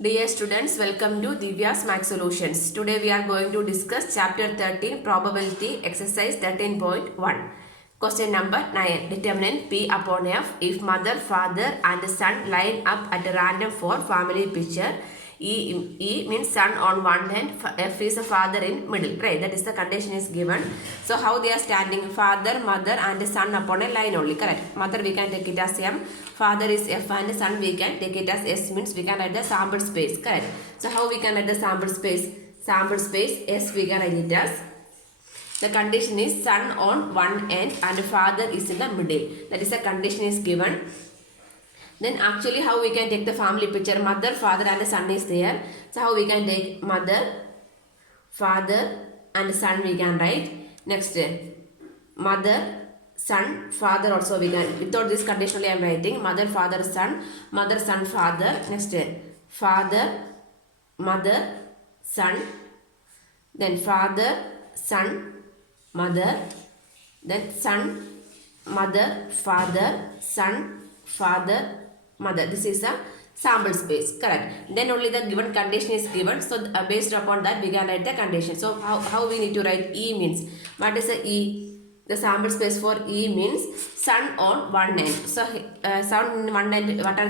Dear students, welcome to Divya's Max Solutions. Today we are going to discuss chapter 13 probability exercise 13.1. Question number 9. Determine P upon F if mother, father and son line up at random for family picture. E means son on one hand, F is a father in middle, right? That is the condition is given. So how they are standing? Father, mother and son upon a line only, correct? Mother we can take it as M, father is F and son we can take it as S, means we can write the sample space, correct? So how we can write the sample space? Sample space S we can write it as, the condition is son on one end and father is in the middle. That is the condition is given. Then actually how we can take the family picture? Mother, father and son is there. So how we can take mother, father and son we can write. Next, mother, son, father also we can. Without this condition only I am writing. Mother, father, son. Mother, son, father. Next, father, mother, son. Then father, son, mother. Then son, mother, father, son, father, mother. This is a sample space, correct? Then only the given condition is given. So based upon that we can write the condition. So how we need to write? E means, what is the E? The sample space for E means sun on one end. So sun on one end, what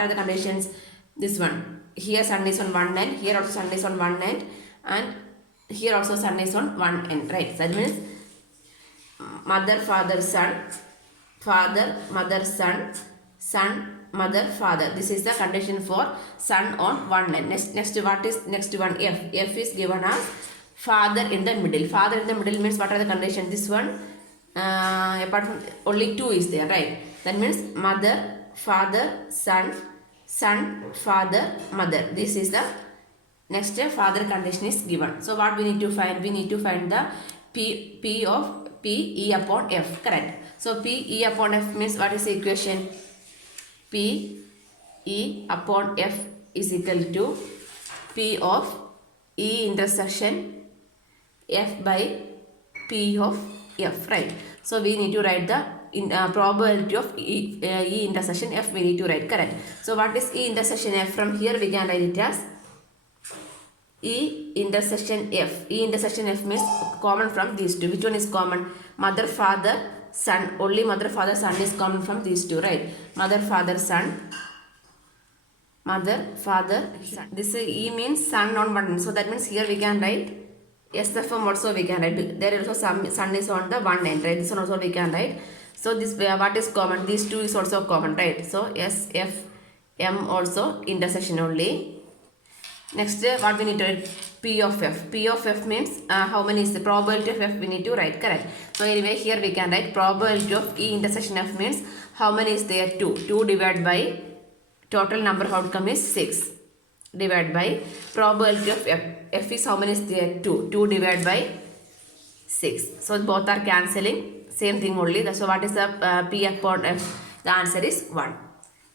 are the conditions? This one. Here sun is on one end, here also sun is on one end, and here also sun is on one end, right? So that means mother, father, son, father, mother, son, son, mother, father. This is the condition for sun on one end. Next what is next one? F. F is given as father in the middle. Father in the middle means what are the conditions? This one, apart from only two is there, right? That means mother, father, son, son, father, mother. This is the next father condition is given. So what we need to find? We need to find the P of P E upon F, correct? So P E upon F means what is the equation? P E upon F is equal to P of E intersection F by P of F, right? So we need to write the probability of E intersection F we need to write, correct? So what is E intersection F? From here we can write it as E intersection F. E intersection F means common from these two. Which one is common? Mother, father, son. Only mother, father, son is common from these two, right? Mother, father, son. Mother, father, son. This E means son on one. So that means here we can write SFM also we can write. There also sun is on the one end, right? This one also we can write. So this what is common? These two is also common, right? So SFM also intersection only. Next, what we need to write? P of F. P of F means how many is the probability of F we need to write, correct? So anyway, here we can write probability of E intersection F means how many is there? 2. 2 divided by total number of outcome is 6. Divided by probability of F. F is how many is there? 2. 2 divided by 6. So both are cancelling. Same thing only. So what is the P upon F? The answer is 1.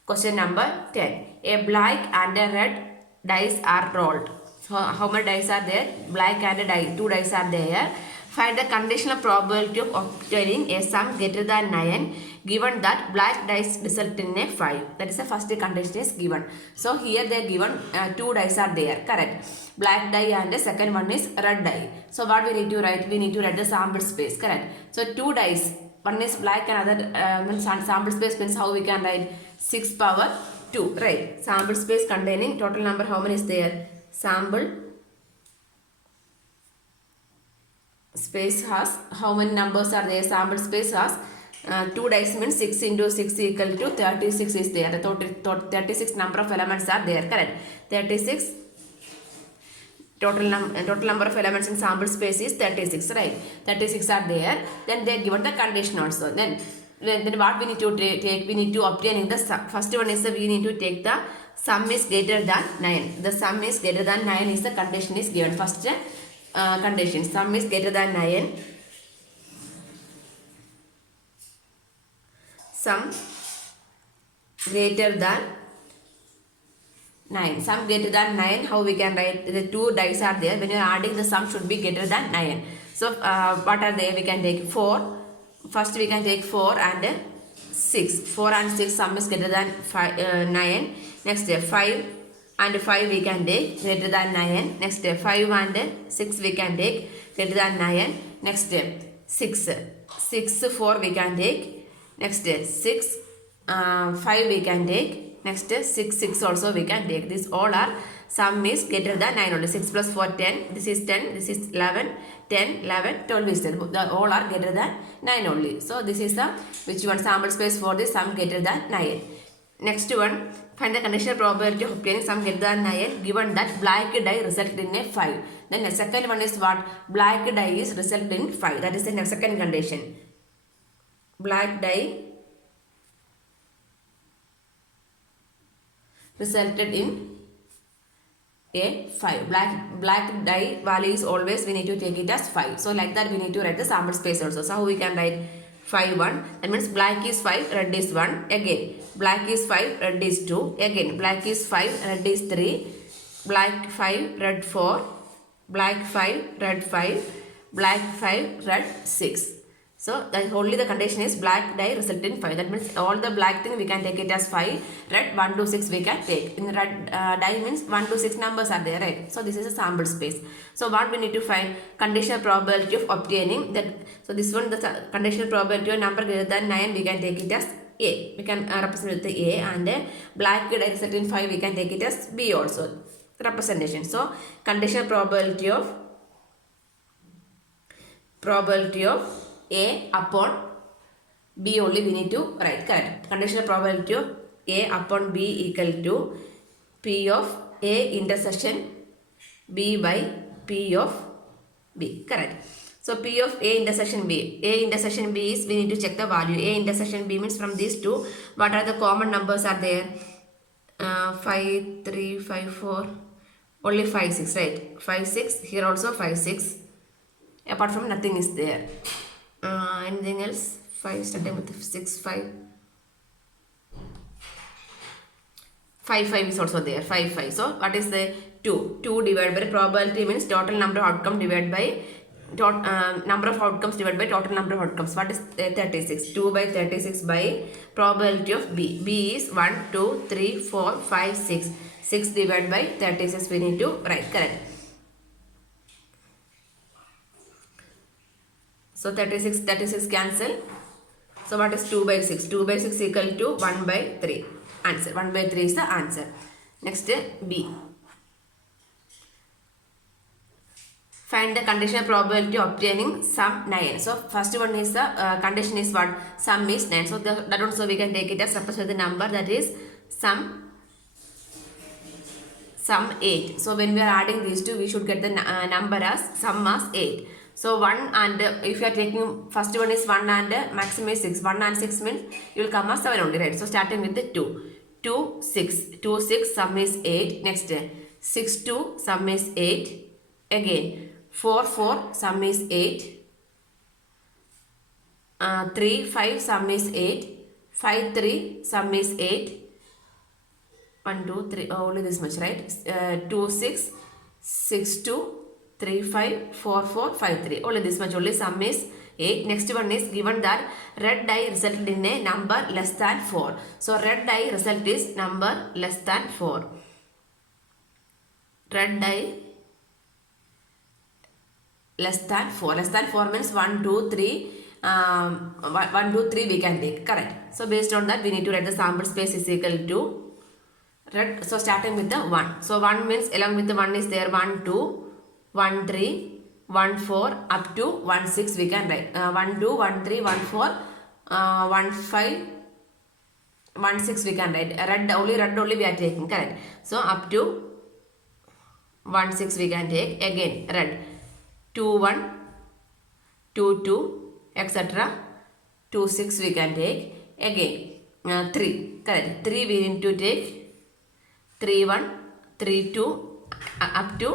Question number 10. A black and a red dice are rolled. So how many dice are there? Black and a die. 2 dice are there. Find the conditional probability of obtaining a sum greater than 9 given that black dice result in a 5. That is the first condition is given. So here they are given 2 dice are there, correct? Black die and the second one is red die. So what we need to write? We need to write the sample space, correct? So 2 dice. One is black and other sample space means how we can write? 6 power 2, right? Sample space containing total number how many is there? Sample space has how many numbers are there? Sample space has 2 dice means 6 into 6 equal to 36 is there. The 36 number of elements are there, correct? 36 total number of elements in sample space is 36, right? 36 are there. Then they are given the condition also. Then what we need to take? We need to obtain the sum. First one is we need to take the sum is greater than 9. The sum is greater than 9 is the condition is given. First condition, sum is greater than 9. Sum greater than 9. Sum greater than 9, how we can write? The 2 dice are there. When you are adding, the sum should be greater than 9. So what are they? We can take 4. First we can take 4 and 6. 4 and 6 sum is greater than 9. Next 5 and 5 we can take greater than 9. Next 5 and 6 we can take greater than 9. Next 6 4 we can take. Next 6 5 we can take. Next 6 also we can take. These all are sum is greater than 9 only. 6 plus 4 10. This is 10. This is 11. 10 11 12 is 10. The all are greater than 9 only. So this is the which one sample space for the sum greater than 9. Next one, find the conditional probability of obtaining sum greater than 9 given that black die resulted in a 5. Then the second one is what? Black die is resulted in 5. That is the second condition. Black die resulted in a 5. Black die value is always we need to take it as 5. So like that we need to write the sample space also. So how we can write 5 1? That means black is 5, red is 1. Again black is 5, red is 2. Again black is 5, red is 3. Black 5, red 4. Black 5, red 5. Black 5, red 6. So that only the condition is black die result in 5. That means all the black thing we can take it as 5. Red 1 to 6 we can take. In red die means 1 to 6 numbers are there, right? So this is a sample space. So what we need to find? Conditional probability of obtaining that. So this one, the conditional probability of number greater than 9 we can take it as A. We can represent with the A, and black die result in 5 we can take it as B also. Representation. So conditional probability of A upon B only we need to write. Correct. Conditional probability of A upon B equal to P of A intersection B by P of B. Correct. So P of A intersection B. A intersection B is we need to check the value. A intersection B means from these two, what are the common numbers are there? 5 3 5 4. Only 5 6, right? 5 6. Here also 5 6. Apart from nothing is there. Anything else? 5 starting with 6 5. 5 5 is also there. 5 5. So what is the 2? 2 divided by probability means total number of outcomes divided by number of outcomes divided by total number of outcomes. What is 36? 2 by 36 by probability of B. B is 1 2 3 4 5 6. 6 divided by 36 we need to write. Correct. So 36 cancel. So what is 2 by 6? 2 by 6 equal to 1 by 3. Answer. 1 by 3 is the answer. Next B. Find the conditional probability of obtaining sum 9. So first one is the condition is what? Sum is 9. So that also we can take it as represent the number, that is sum 8. So when we are adding these two, we should get the number as sum as 8. So 1 and if you are taking first one is 1 and maximum is 6. 1 and 6 means you will come as 7 only, right? So starting with the 2. 2 6. 2 6 sum is 8. Next 6 2 sum is 8. Again 4 4 sum is 8. 3 5 sum is 8. 5 3 sum is 8. 1 2 3 only this much, right? 2 6 6 2 3 5 4 4 5 3 only this much, only sum is 8. Next one is given that red die resulted in a number less than 4. So red die result is number less than 4. Red die less than 4. Less than 4 means 1 2 3 1 2 3 we can take. Correct. So based on that we need to write the sample space is equal to red. So starting with the 1. So 1 means along with the 1 is there 1 2 1 3 1 4 up to 1 6 we can write. 1 2 1 3 1 4 1 5 1 6 we can write. Red only we are taking. Correct. So up to 1 6 we can take. Again red 2 1 2 2 etc. 2 6 we can take. Again 3. Correct. 3 we need to take. 3 1 3 2 up to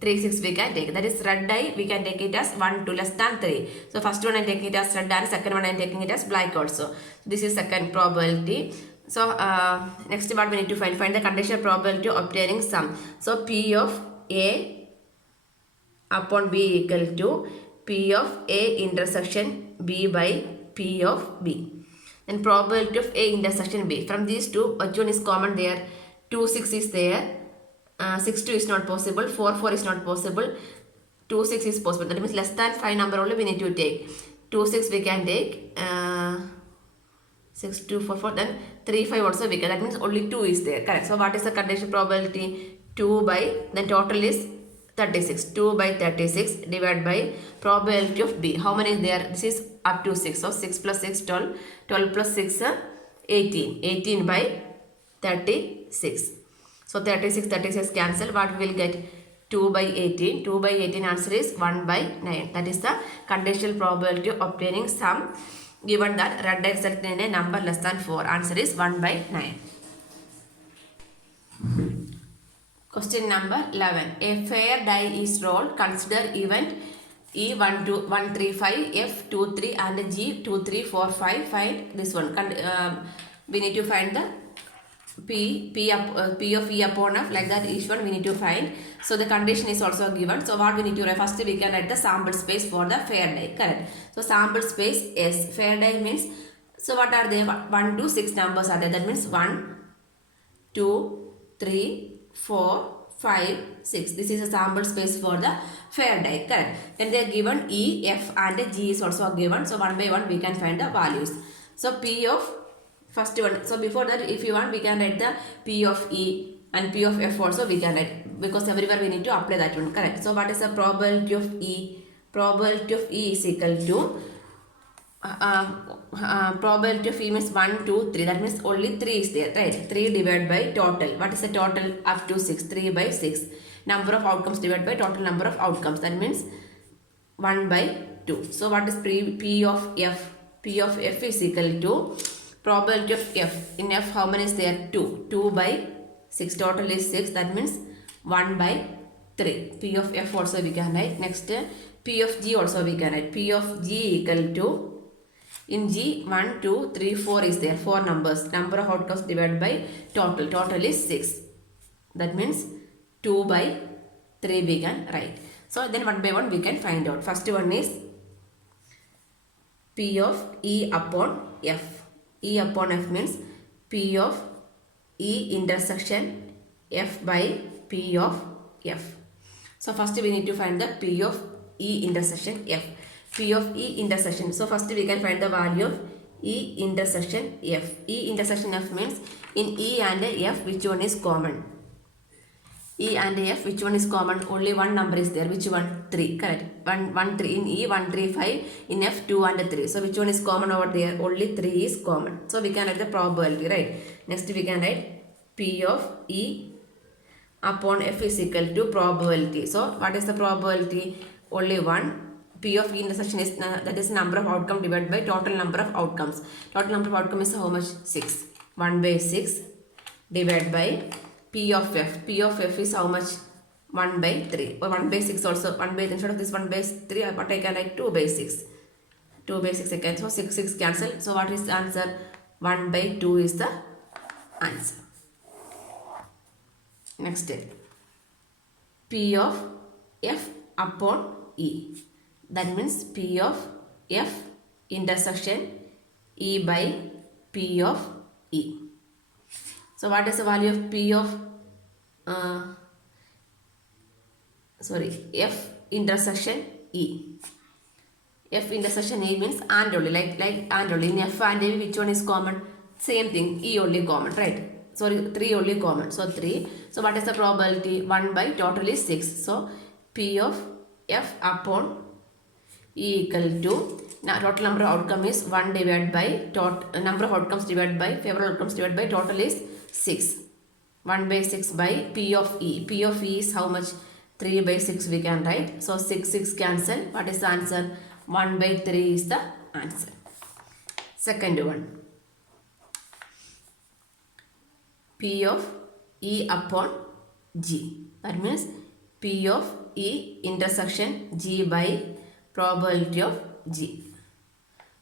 3 6 we can take. That is red die we can take it as 1 2 less than 3. So first one I am taking it as red and second one I am taking it as black also. This is second probability. So next part we need to find the conditional probability of obtaining sum. So P of A upon B equal to P of A intersection B by P of B. And probability of A intersection B. From these two, which one is common there? 2 6 is there. 6 2 is not possible, 4 4 is not possible, 2 6 is possible. That means less than 5 number only we need to take. 2 6 we can take, 6 2 4 4, then 3 5 also we can. That means only 2 is there. Correct. So what is the condition probability? 2 by, then total is 36. 2 by 36 divided by probability of B. How many is there? This is up to 6. So 6 plus 6 12. 12 plus 6 18. 18 by 36. So 36 36 cancel. What we will get? 2 by 18. 2 by 18 answer is 1 by 9. That is the conditional probability of obtaining sum given that red die result in a number less than 4. Answer is 1 by 9. Question number 11. A fair die is rolled. Consider event E135, F23 and G2345. Find this one. We need to find the P of E upon F, like that each one we need to find. So the condition is also given. So what we need to write? First we can write the sample space for the fair die. Correct. So sample space S. Fair die means, so what are they? 1 to 6 numbers are there. That means 1, 2, 3, 4, 5, 6. This is a sample space for the fair die. Correct. Then they are given E, F and G is also given. So one by one we can find the values. So P of first one. So before that, if you want, we can write the P of E and P of F also we can write, because everywhere we need to apply that one. Correct. So what is the probability of E? Probability of E is equal to probability of E means 1, 2, 3. That means only 3 is there, right? 3 divided by total. What is the total? Up to 6. 3 by 6. Number of outcomes divided by total number of outcomes. That means 1 by 2. So what is P of F? P of F is equal to probability of F. In F, how many is there? 2. 2 by 6. Total is 6. That means 1 by 3. P of F also we can write. Next, P of G also we can write. P of G equal to, in G, 1, 2, 3, 4 is there. 4 numbers. Number of outcomes divided by total. Total is 6. That means 2 by 3 we can write. So then one by one we can find out. First one is P of E upon F. E upon F means P of E intersection F by P of F. So first we need to find the P of E intersection F. P of E intersection. So first we can find the value of E intersection F. E intersection F means in E and F which one is common? E and F which one is common? Only one number is there. Which one? 3. Correct. 1 3. In E 1 3 5. In F 2 and 3. So which one is common over there? Only 3 is common. So we can write the probability, right? Next we can write P of E upon F is equal to probability. So what is the probability? Only 1. P of E intersection is that is number of outcome divided by total number of outcomes. Total number of outcome is how much? 6. 1 by 6 divided by P of F. P of F is how much? 1 by 3. Or 1 by 6 also. 1 by, instead of this 1 by 3, but I can write 2 by 6. 2 by 6 I can. So 6 6 cancel. So what is the answer? 1 by 2 is the answer. Next step. P of F upon E. That means P of F intersection E by P of E. So what is the value of P of F intersection E? F intersection E means and only, like and only. In F and E which one is common? Same thing, E only common, right? Sorry, 3 only common. So 3. So what is the probability? 1 by total is 6. So P of F upon E equal to, now total number of outcome is 1 divided by number of outcomes divided by favorable outcomes divided by total is 6. 1 by 6 by P of E. P of E is how much? 3 by 6 we can write. So 6 6 cancel. What is the answer? 1 by 3 is the answer. Second one. P of E upon G. That means P of E intersection G by probability of G.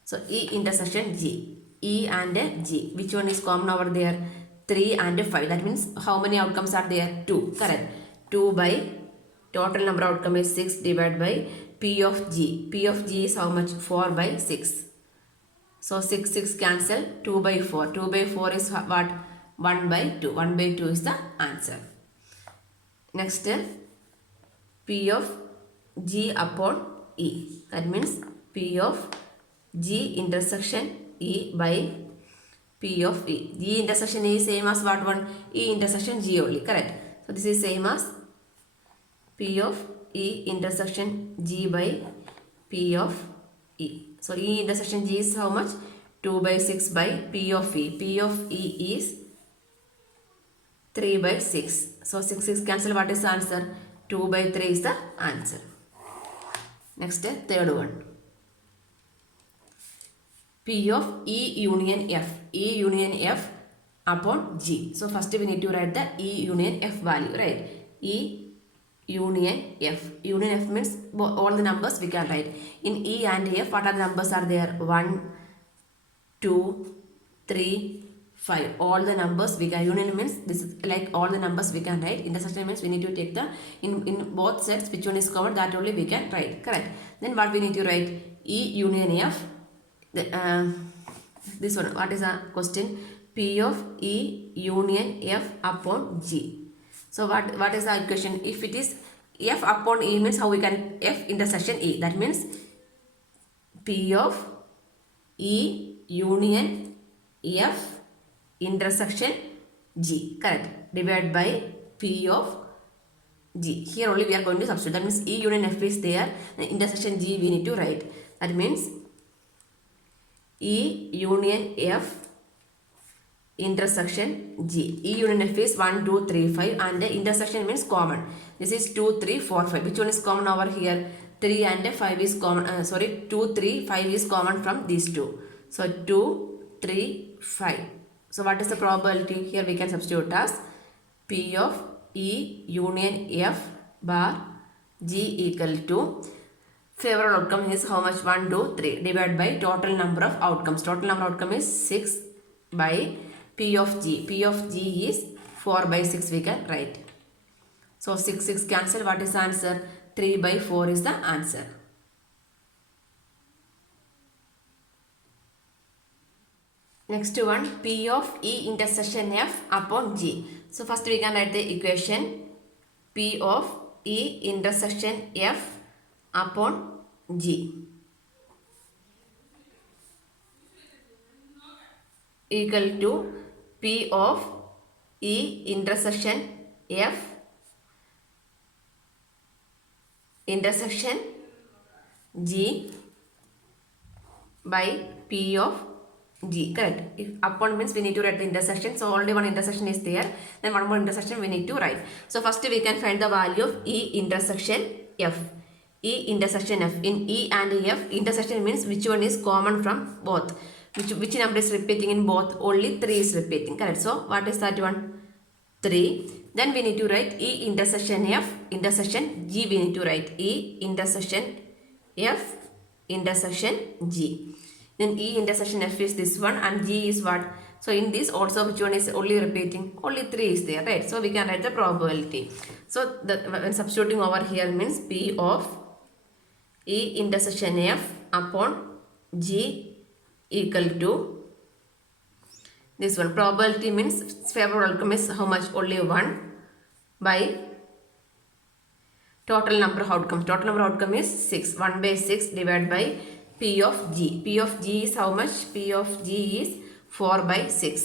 So E intersection G. E and G. Which one is common over there? 3 and 5. That means how many outcomes are there? 2. Correct. 2 by total number of outcome is 6 divided by P of G. P of G is how much? 4 by 6. So 6 6 cancel. 2 by 4. 2 by 4 is what? 1 by 2. 1 by 2 is the answer. Next, P of G upon E. That means P of G intersection E by P of E. G intersection E is same as what one? E intersection G only. Correct. So this is same as P of E intersection G by P of E. So E intersection G is how much? 2 by 6 by P of E. P of E is 3 by 6. So 6 cancel. What is the answer? 2 by 3 is the answer. Next, third one. P of E union F. E union F upon G. So first we need to write the E union F value, right? E union F. Union F means all the numbers we can write. In E and F, what are the numbers are there? 1, 2, 3, 5. All the numbers we can. Union means this is like all the numbers we can write. Intersection means we need to take the in both sets which one is covered, that only we can write. Correct. Then what we need to write? E union F. This one, what is the question? P of E union F upon G. So what is the equation? If it is F upon E means how we can F intersection E. That means P of E union F intersection G. Correct. Divided by P of G. Here only we are going to substitute. That means E union F is there. The intersection G we need to write. That means E union F intersection G. E union F is 1, 2, 3, 5 and the intersection means common. This is 2, 3, 4, 5. Which one is common over here? 3 and 5 is common. 2, 3, 5 is common from these two. So 2, 3, 5. So what is the probability? Here we can substitute as P of E union F bar G equal to favorable outcome is how much? 1, 2, 3 divided by total number of outcomes. Total number of outcome is 6 by P of G. P of G is 4 by 6 we can write. So 6 cancel. What is the answer? 3 by 4 is the answer. Next one, P of E intersection F upon G. So first we can write the equation P of E intersection F upon G equal to P of E intersection F intersection G by P of G. Correct. If upon means we need to write the intersection. So already one intersection is there. Then one more intersection we need to write. So first we can find the value of E intersection F. E intersection F. In E and F, intersection means which one is common from both. Which number is repeating in both? Only 3 is repeating. Correct. So what is that one? 3. Then we need to write E intersection F intersection G. We need to write E intersection F intersection G. Then E intersection F is this one and G is what? So in this also which one is only repeating? Only 3 is there, right? So we can write the probability. So when substituting over here means P of E intersection F upon G equal to this one. Probability means favorable outcome is how much? Only 1 by total number of outcomes. Total number of outcome is 6. 1 by 6 divided by P of G. P of G is how much? P of G is 4 by 6.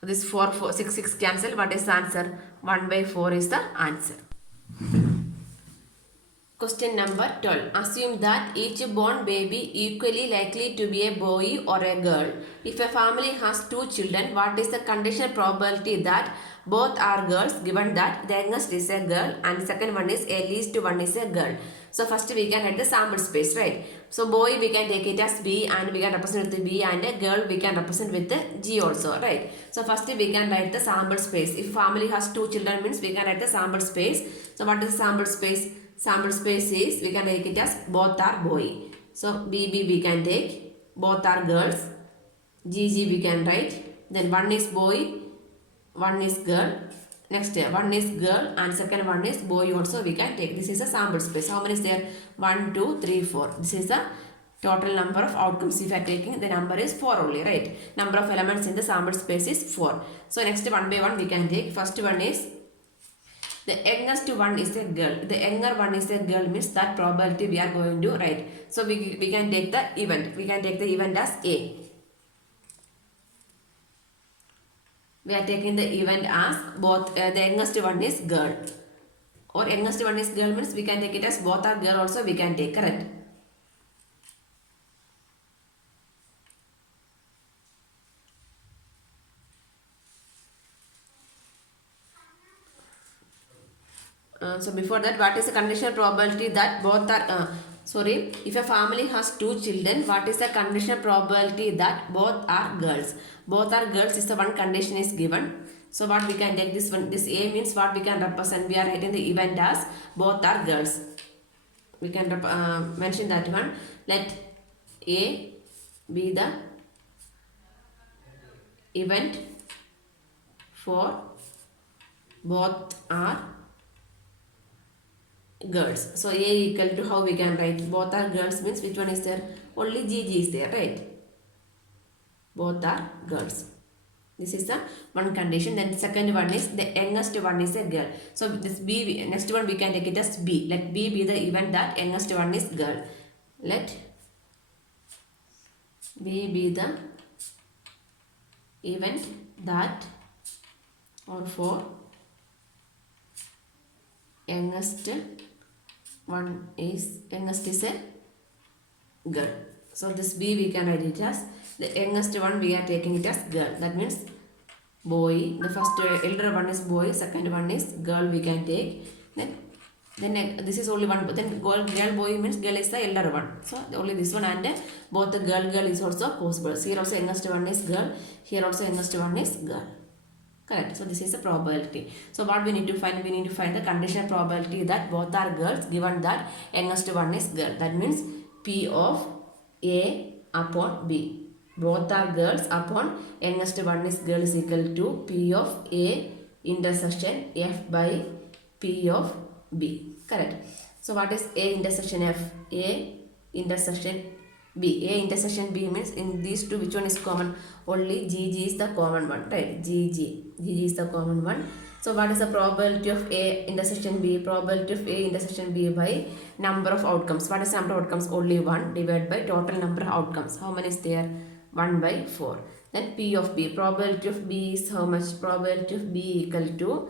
So this 6 cancel. What is the answer? 1 by 4 is the answer. Question number 12. Assume that each born baby equally likely to be a boy or a girl. If a family has 2 children, what is the conditional probability that both are girls given that the youngest is a girl and second one is at least one is a girl? So first we can write the sample space, right? So boy we can take it as B and we can represent with the B, and a girl we can represent with the G also, right? So first we can write the sample space. If family has 2 children means we can write the sample space. So what is the sample space? Sample space is we can take it as both are boy. So BB we can take, both are girls. GG we can write. Then one is boy, one is girl. Next one is girl and second one is boy also we can take. This is a sample space. How many is there? 1, 2, 3, 4. This is the total number of outcomes. If I am taking, the number is 4 only, right? Number of elements in the sample space is 4. So next one by one we can take. First one is The youngest one is a girl. The younger one is a girl means that probability we are going to write. So we can take the event. We can take the event as A. We are taking the event as both the youngest one is girl. Or youngest one is girl means we can take it as both are girl also we can take, correct? So before that, what is the conditional probability that both are, if a family has two children, what is the conditional probability that both are girls? Both are girls is the one condition is given. So what we can take this one, this A means what we can represent, we are writing the event as both are girls. We can mention that one. Let A be the event for both are girls. So A equal to, how we can write, both are girls means which one is there? Only GG is there, right? Both are girls. This is the one condition. Then second one is the youngest one is a girl. So this B, next one we can take it as B. Let B be the event that youngest one is girl. Let B be the event that, or for youngest is a girl. So this B we can write it as the youngest one we are taking it as girl. That means boy. The first elder one is boy, second one is girl we can take. Then this is only one. Then girl boy means girl is the elder one. So only this one, and both the girl is also possible. So here also youngest one is girl. Here also youngest one is girl. Correct. So this is the probability. So what we need to find? We need to find the conditional probability that both are girls given that youngest one is girl. That means P of A upon B. Both are girls upon youngest one is girl is equal to P of A intersection F by P of B. Correct. So what is A intersection F? A intersection B. A intersection B means in these two which one is common? Only GG is the common one, right? GG is the common one. So what is the probability of A intersection B? Probability of A intersection B by number of outcomes. What is the number of outcomes? Only 1 divided by total number of outcomes. How many is there? 1 by 4. Then P of B. Probability of B is how much? Probability of B equal to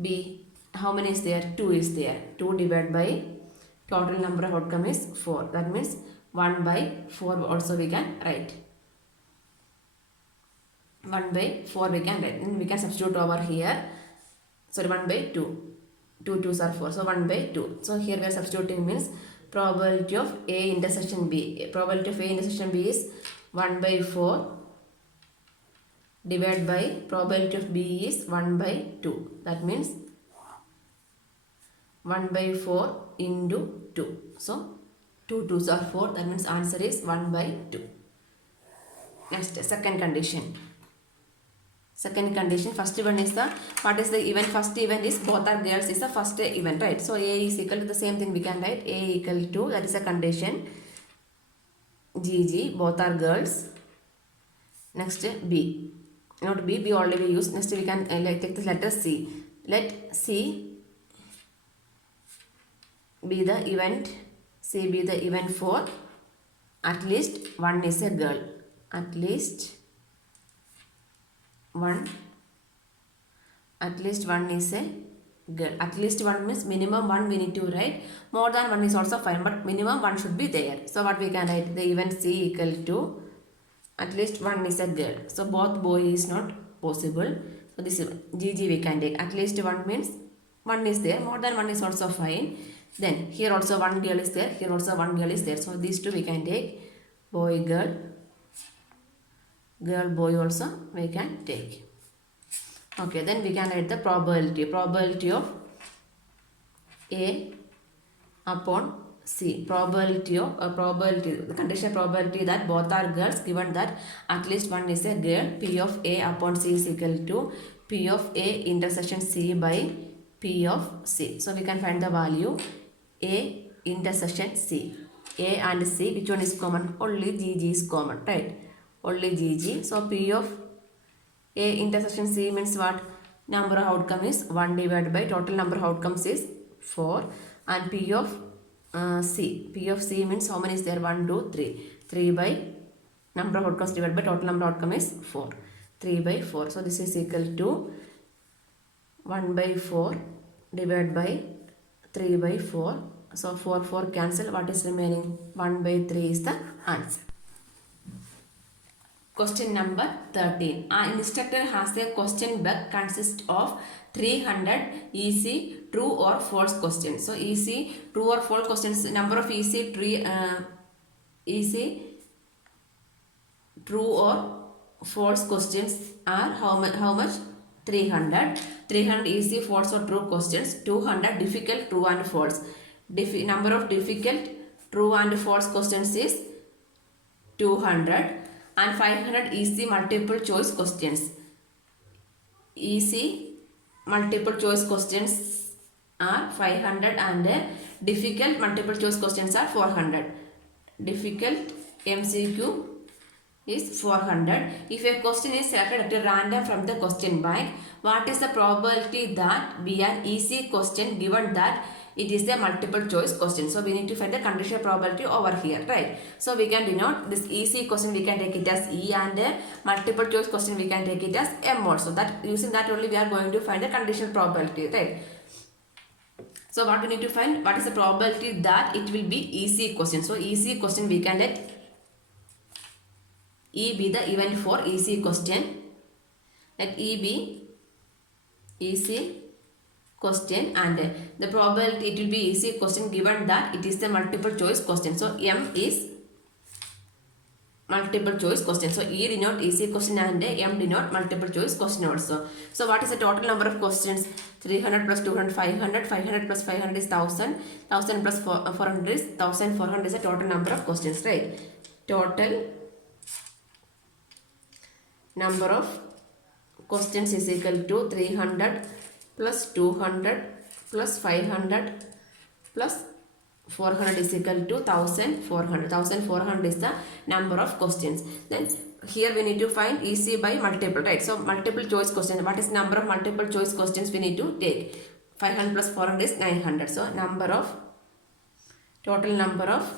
B. How many is there? 2 is there. 2 divided by total number of outcome is 4. That means 1 by 4 also we can write. 1 by 4 we can write. Then we can substitute over here. Sorry, 1 by 2. 2 2s are 4. So 1 by 2. So here we are substituting means probability of A intersection B. Probability of A intersection B is 1 by 4 divided by probability of B is 1 by 2. That means 1 by 4 into 2. So 2 2s are 4. That means answer is 1 by 2. Next, second condition. Second condition, first one is the, what is the event? First event is both are girls is the first event, right? So A is equal to the same thing we can write. A equal to, that is a condition. GG, both are girls. Next B. Not B, B already we use. Next we can take the letter C. Let C be the event. C be the event for at least one is a girl. At least one is a girl. At least one means minimum one we need to write. More than one is also fine, but minimum one should be there. So what we can write? The event C equal to at least one is a girl. So both boy is not possible. So this is GG we can take. At least one means one is there. More than one is also fine. Then here also one girl is there. Here also one girl is there. So these two we can take. Boy, girl. Girl, boy also we can take. Okay, then we can write the probability. Probability of A upon C. Probability of the conditional probability that both are girls given that at least one is a girl. P of A upon C is equal to P of A intersection C by P of C. So we can find the value A intersection C. A and C, which one is common? Only GG is common, right? Only GG. So P of A intersection C means what? number of outcome is 1 divided by total number of outcomes is 4, and P of C means how many is there? 1, 2, 3. 3 by number of outcomes divided by total number of outcome is 4. 3 by 4. So this is equal to 1 by 4 divided by 3 by 4. So 4 cancel. What is remaining? 1 by 3 is the answer. Question number 13. An instructor has a question bank consists of 300 easy true or false questions. So easy true or false questions, number of easy true or false questions are how much? 300. 300 easy false or true questions. 200 difficult true and false. Number of difficult true and false questions is 200, and 500 easy multiple choice questions. Easy multiple choice questions are 500 and difficult multiple choice questions are 400. Difficult MCQ is 400. If a question is selected at random from the question bank, what is the probability that be an easy question given that it is a multiple choice question? So we need to find the conditional probability over here, right? So we can denote this easy question, we can take it as E, and multiple choice question we can take it as M also. That using that only we are going to find the conditional probability, right? So what we need to find, what is the probability that it will be easy question? So easy question we can let E be the event for easy question. Let E be easy question, and the probability it will be easy question given that it is the multiple choice question. So M is multiple choice question. So E denote easy question and M denote multiple choice question also. So what is the total number of questions? 300 plus 200, 500. 500 plus 500 is 1000. 1000 plus 400 is 1400 is the total number of questions, right? Total number of questions is equal to 300 plus 200 plus 500 plus 400 is equal to 1400. 1400 is the number of questions. Then here we need to find easy by multiple, right? So multiple choice question. What is number of multiple choice questions we need to take? 500 plus 400 is 900. So total number of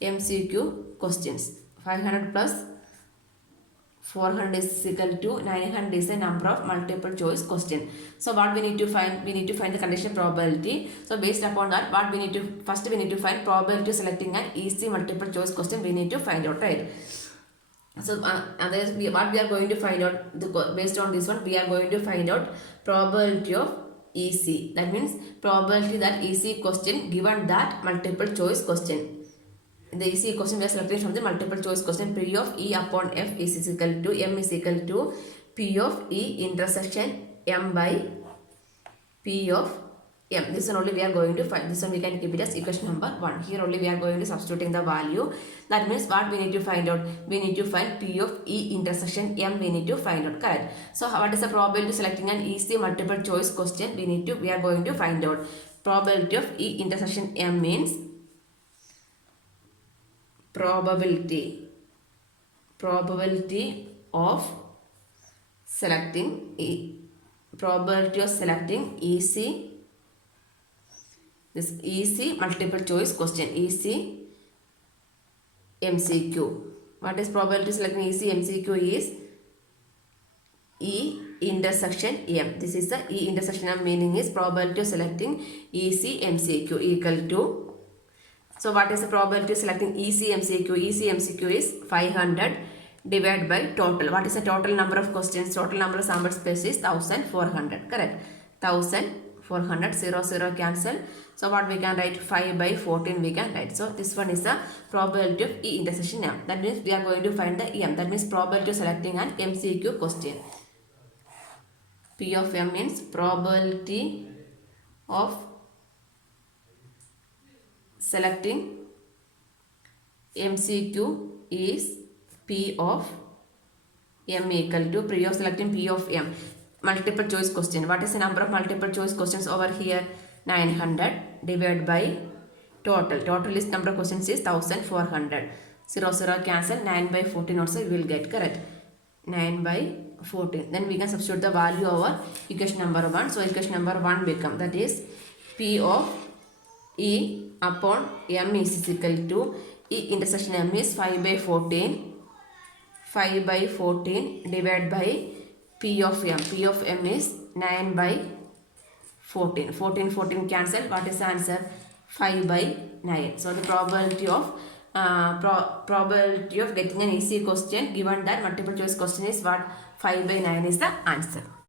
MCQ questions. 500 plus 400 is equal to 900 is the number of multiple choice question. So what we need to find? We need to find the conditional probability. So based upon that, what we need to first we need to find probability selecting an easy multiple choice question. We need to find out, right? So what we are going to find out, based on this one, we are going to find out probability of easy. That means probability that easy question given that multiple choice question. The easy question we are selecting from the multiple choice question. P of E upon F is equal to M is equal to P of E intersection M by P of M. This one only we are going to find. This one we can keep it as equation number 1. Here only we are going to substituting the value. That means what we need to find out? We need to find P of E intersection M. We need to find out. Correct. So what is the probability selecting an easy multiple choice question? We are going to find out. Probability of E intersection M means probability of selecting easy multiple choice question, easy MCQ. What is probability selecting easy MCQ is E intersection M. This is the E intersection M, meaning is probability of selecting easy MCQ equal to. So what is the probability of selecting easy MCQ? Easy MCQ is 500 divided by total. What is the total number of questions? Total number of sample space is 1400. Correct. 1400. 0 cancel. So what we can write? 5 by 14 we can write. So this one is the probability of E intersection M. That means we are going to find the M. That means probability of selecting an MCQ question. P of M means probability of selecting MCQ is P of M equal to P of selecting P of M. Multiple choice question. What is the number of multiple choice questions over here? 900 divided by total. Total is number of questions is 1400. 0 cancel. 9 by 14 also you will get. Correct. 9 by 14. Then we can substitute the value over equation number 1. So equation number 1 become, that is P of E upon M is equal to E intersection M is 5 by 14. 5 by 14 divided by P of M. P of M is 9 by 14. 14 cancel. What is the answer? 5 by 9. So the probability of probability of getting an easy question given that multiple choice question is what? 5 by 9 is the answer.